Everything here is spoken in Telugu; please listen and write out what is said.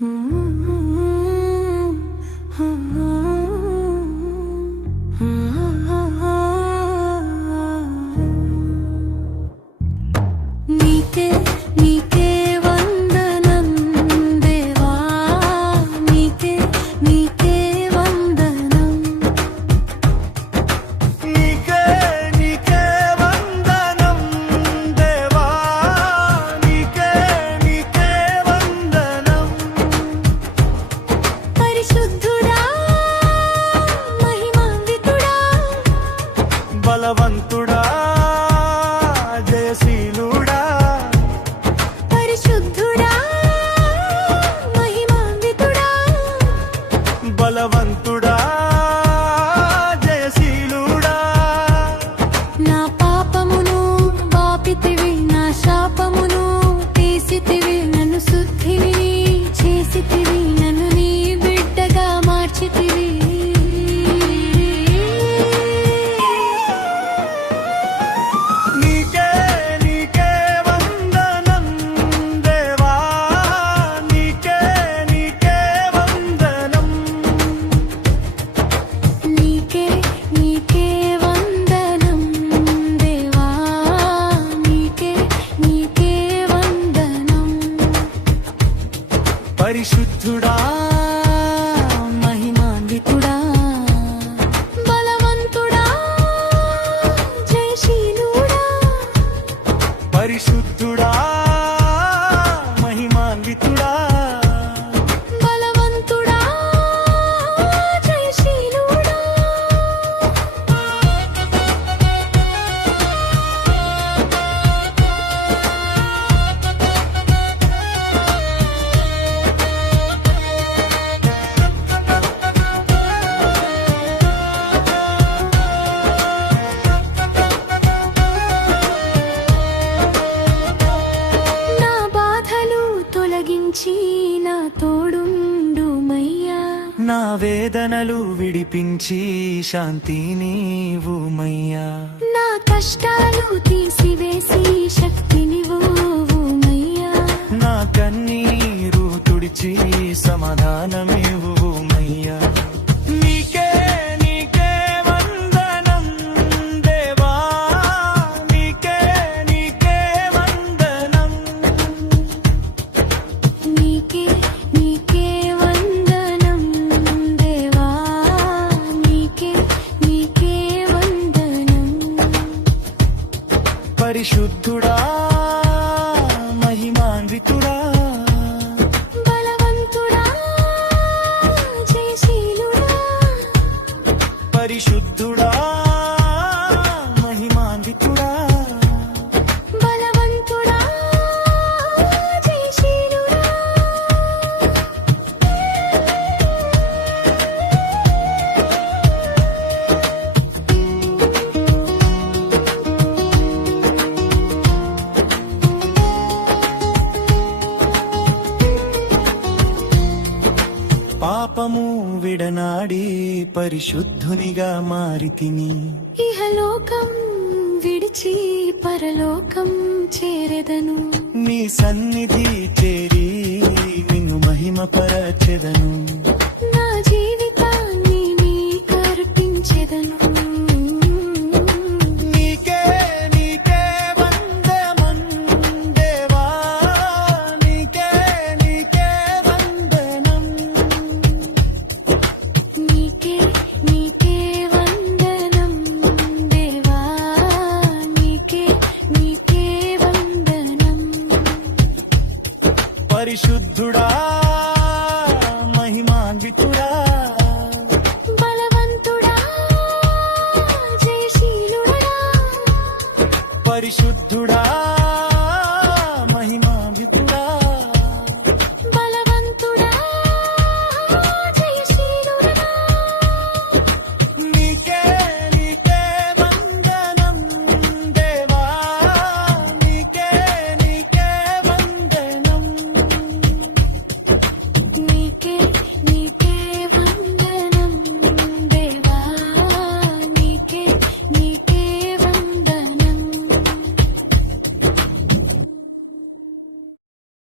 Mm-hmm. వేదనలు విడిపించి శాంతి నీవుమయ్యా నా కష్టాలు తీసివేసి శక్తినివు పాపము విడనాడి పరిశుద్ధునిగా మారి మారితిని. ఇహలోకం విడిచి పరలోకం చేరెదను. నీ సన్నిధి చేరి నిన్ను మహిమ పర పరిశుద్ధుడా మహిమాన్వితుడా. బలవంతుడా జయశీలుడా. పరిశుద్ధుడా